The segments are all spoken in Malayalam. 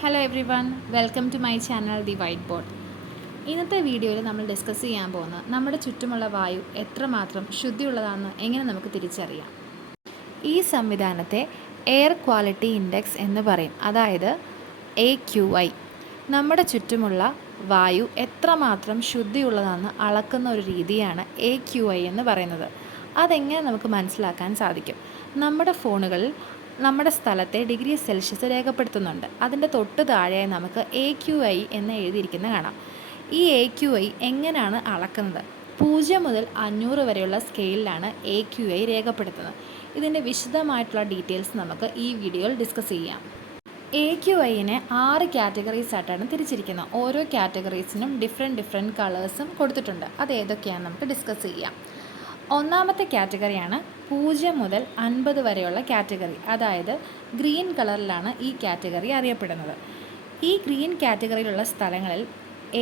Hello everyone, welcome to my channel the white board. ഇന്നത്തെ വീഡിയോയിൽ നമ്മൾ ഡിസ്കസ് ചെയ്യാൻ പോകുന്ന നമ്മുടെ ചുറ്റുമുള്ള വായു എത്രമാത്രം ശുദ്ധിയുള്ളതാണെന്ന് എങ്ങനെ നമുക്ക് തിരിച്ചറിയാം. ഈ സംവിധാനത്തെ എയർ ക്വാളിറ്റി ഇൻഡെക്സ് എന്ന് പറയും, അതായത് AQI. നമ്മുടെ ചുറ്റുമുള്ള വായു എത്രമാത്രം ശുദ്ധിയുള്ളതാണെന്ന് അളക്കുന്ന ഒരു രീതിയാണ് AQI എന്ന് പറയുന്നത്. അതെങ്ങനെ നമുക്ക് മനസ്സിലാക്കാൻ സാധിക്കും? നമ്മുടെ ഫോണുകളിൽ നമ്മുടെ സ്ഥലത്തെ ഡിഗ്രി സെൽഷ്യസ് രേഖപ്പെടുത്തുന്നുണ്ട്. അതിൻ്റെ തൊട്ട് താഴെയായി നമുക്ക് AQI എന്ന് എഴുതിയിരിക്കുന്നത് കാണാം. ഈ AQI എങ്ങനെയാണ് അളക്കുന്നത്? 0 മുതൽ 500 വരെയുള്ള സ്കെയിലിലാണ് AQI രേഖപ്പെടുത്തുന്നത്. ഇതിൻ്റെ വിശദമായിട്ടുള്ള ഡീറ്റെയിൽസ് നമുക്ക് ഈ വീഡിയോയിൽ ഡിസ്കസ് ചെയ്യാം. AQIനെ 6 കാറ്റഗറീസ് ആയിട്ടാണ് തിരിച്ചിരിക്കുന്നത്. ഓരോ കാറ്റഗറീസിനും ഡിഫറെൻറ്റ് കളേഴ്സും കൊടുത്തിട്ടുണ്ട്. അത് ഏതൊക്കെയാണെന്ന് നമുക്ക് ഡിസ്കസ് ചെയ്യാം. ഒന്നാമത്തെ കാറ്റഗറിയാണ് 0 മുതൽ 50 വരെയുള്ള കാറ്റഗറി, അതായത് ഗ്രീൻ കളറിലാണ് ഈ കാറ്റഗറി അറിയപ്പെടുന്നത്. ഈ ഗ്രീൻ കാറ്റഗറിയിലുള്ള സ്ഥലങ്ങളിൽ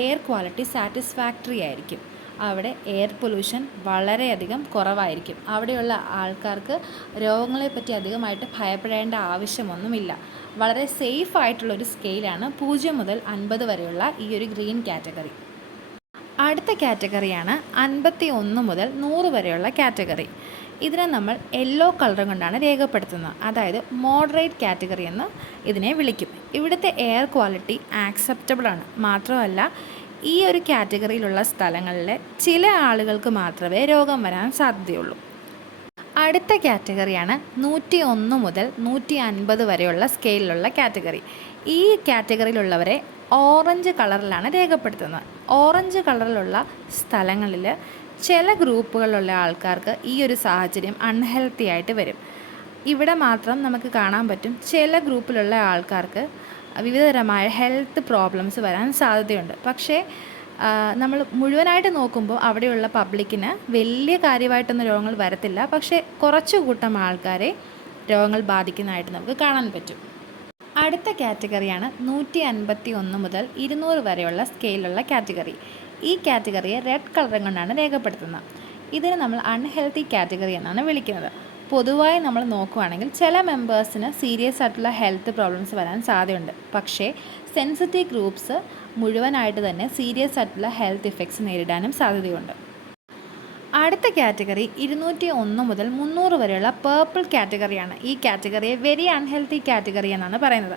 എയർ ക്വാളിറ്റി സാറ്റിസ്ഫാക്ടറി ആയിരിക്കും. അവിടെ എയർ പൊല്യൂഷൻ വളരെയധികം കുറവായിരിക്കും. അവിടെയുള്ള ആൾക്കാർക്ക് രോഗങ്ങളെപ്പറ്റി അധികമായിട്ട് ഭയപ്പെടേണ്ട ആവശ്യമൊന്നുമില്ല. വളരെ സേഫ് ആയിട്ടുള്ളൊരു സ്കെയിലാണ് 0 മുതൽ 50 വരെയുള്ള ഈ ഒരു ഗ്രീൻ കാറ്റഗറി. അടുത്ത കാറ്റഗറിയാണ് 51 മുതൽ 100 വരെയുള്ള കാറ്റഗറി. ഇതിനെ നമ്മൾ യെല്ലോ കളർ കൊണ്ടാണ് രേഖപ്പെടുത്തുന്നത്, അതായത് മോഡറേറ്റ് കാറ്റഗറി എന്ന് ഇതിനെ വിളിക്കും. ഇവിടുത്തെ എയർ ക്വാളിറ്റി ആക്സെപ്റ്റബിൾ ആണ്. മാത്രമല്ല, ഈ ഒരു കാറ്റഗറിയിലുള്ള സ്ഥലങ്ങളിലെ ചില ആളുകൾക്ക് മാത്രമേ രോഗം വരാൻ സാധ്യതയുള്ളൂ. അടുത്ത കാറ്റഗറിയാണ് 101 മുതൽ 150 വരെയുള്ള സ്കെയിലിലുള്ള കാറ്റഗറി. ഈ കാറ്റഗറിയിലുള്ളവരെ ഓറഞ്ച് കളറിലാണ് രേഖപ്പെടുത്തുന്നത്. ഓറഞ്ച് കളറിലുള്ള സ്ഥലങ്ങളിൽ ചില ഗ്രൂപ്പുകളിലുള്ള ആൾക്കാർക്ക് ഈ ഒരു സാഹചര്യം അൺഹെൽത്തി ആയിട്ട് വരും. ഇവിടെ മാത്രം നമുക്ക് കാണാൻ പറ്റും ചില ഗ്രൂപ്പിലുള്ള ആൾക്കാർക്ക് വിവിധതരമായ ഹെൽത്ത് പ്രോബ്ലംസ് വരാൻ സാധ്യതയുണ്ട്. പക്ഷേ നമ്മൾ മുഴുവനായിട്ട് നോക്കുമ്പോൾ അവിടെയുള്ള പബ്ലിക്കിന് വലിയ കാര്യമായിട്ടൊന്നും രോഗങ്ങൾ വരത്തില്ല. പക്ഷേ കുറച്ചു കൂട്ടം ആൾക്കാരെ രോഗങ്ങൾ ബാധിക്കുന്നതായിട്ട് നമുക്ക് കാണാൻ പറ്റും. അടുത്ത കാറ്റഗറിയാണ് 151 മുതൽ 200 വരെയുള്ള സ്കെയിലുള്ള കാറ്റഗറി. ഈ കാറ്റഗറിയെ റെഡ് കളർ കൊണ്ടാണ് രേഖപ്പെടുത്തുന്നത്. ഇതിനെ നമ്മൾ അൺഹെൽത്തി കാറ്റഗറി എന്നാണ് വിളിക്കുന്നത്. പൊതുവായി നമ്മൾ നോക്കുകയാണെങ്കിൽ ചില മെമ്പേഴ്സിന് സീരിയസ് ആയിട്ടുള്ള ഹെൽത്ത് പ്രോബ്ലംസ് വരാൻ സാധ്യതയുണ്ട്. പക്ഷേ സെൻസിറ്റീവ് ഗ്രൂപ്പ്സ് മുഴുവനായിട്ട് തന്നെ സീരിയസ് ആയിട്ടുള്ള ഹെൽത്ത് ഇഫക്ട്സ് നേരിടാനും സാധ്യതയുണ്ട്. അടുത്ത കാറ്റഗറി 201 മുതൽ 300 വരെയുള്ള പേർപ്പിൾ കാറ്റഗറിയാണ്. ഈ കാറ്റഗറിയെ വെരി അൺഹെൽത്തി കാറ്റഗറി എന്നാണ് പറയുന്നത്.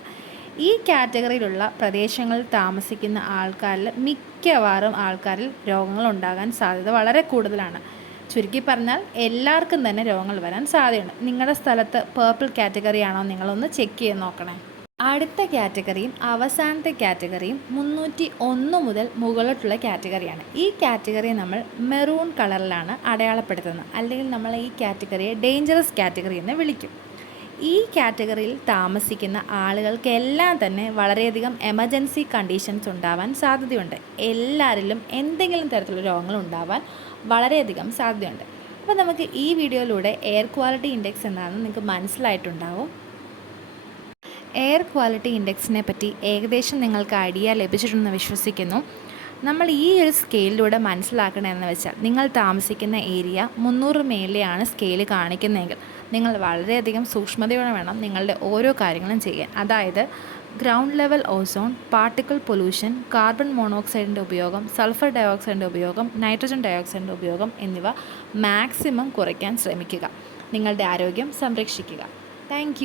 ഈ കാറ്റഗറിയിലുള്ള പ്രദേശങ്ങളിൽ താമസിക്കുന്ന ആൾക്കാരിൽ മിക്കവാറും ആൾക്കാരിൽ രോഗങ്ങൾ ഉണ്ടാകാൻ സാധ്യത വളരെ കൂടുതലാണ്. ചുരുക്കി പറഞ്ഞാൽ എല്ലാവർക്കും തന്നെ രോഗങ്ങൾ വരാൻ സാധ്യതയുണ്ട്. നിങ്ങളുടെ സ്ഥലത്ത് പേർപ്പിൾ കാറ്റഗറി ആണോ, നിങ്ങളൊന്ന് ചെക്ക് ചെയ്ത് നോക്കണേ. അടുത്ത കാറ്റഗറിയും അവസാനത്തെ കാറ്റഗറിയും 301 മുതൽ മുകളിലോട്ടുള്ള കാറ്റഗറിയാണ്. ഈ കാറ്റഗറിയെ നമ്മൾ മെറൂൺ കളറിലാണ് അടയാളപ്പെടുത്തുന്നത്, അല്ലെങ്കിൽ നമ്മൾ ഈ കാറ്റഗറിയെ ഡേഞ്ചറസ് കാറ്റഗറി എന്ന് വിളിക്കും. ഈ കാറ്റഗറിയിൽ താമസിക്കുന്ന ആളുകൾക്കെല്ലാം തന്നെ വളരെയധികം എമർജൻസി കണ്ടീഷൻസ് ഉണ്ടാവാൻ സാധ്യതയുണ്ട്. എല്ലാവരിലും എന്തെങ്കിലും തരത്തിലുള്ള രോഗങ്ങൾ ഉണ്ടാവാൻ വളരെയധികം സാധ്യതയുണ്ട്. അപ്പോൾ നമുക്ക് ഈ വീഡിയോയിലൂടെ എയർ ക്വാളിറ്റി ഇൻഡെക്സ് എന്താണെന്ന് നിങ്ങൾക്ക് മനസ്സിലായിട്ടുണ്ടാവും. എയർ ക്വാളിറ്റി ഇൻഡെക്സിനെ പറ്റി ഏകദേശം നിങ്ങൾക്ക് ഐഡിയ ലഭിച്ചിട്ടുണ്ടെന്ന് വിശ്വസിക്കുന്നു. നമ്മൾ ഈ ഒരു സ്കെയിലിലൂടെ മനസ്സിലാക്കണമെന്ന് വെച്ചാൽ, നിങ്ങൾ താമസിക്കുന്ന ഏരിയ 300 മേലെയാണ് സ്കെയിൽ കാണിക്കുന്നതെങ്കിൽ നിങ്ങൾ വളരെയധികം സൂക്ഷ്മതയോടെ വേണം നിങ്ങളുടെ ഓരോ കാര്യങ്ങളും ചെയ്യാൻ. അതായത് ground level ozone, particle pollution, carbon മോണോക്സൈഡിൻ്റെ ഉപയോഗം, സൾഫർ ഡയോക്സൈഡിൻ്റെ ഉപയോഗം, നൈട്രജൻ ഡയോക്സൈഡിൻ്റെ ഉപയോഗം എന്നിവ മാക്സിമം കുറയ്ക്കാൻ ശ്രമിക്കുക. നിങ്ങളുടെ ആരോഗ്യം സംരക്ഷിക്കുക. താങ്ക്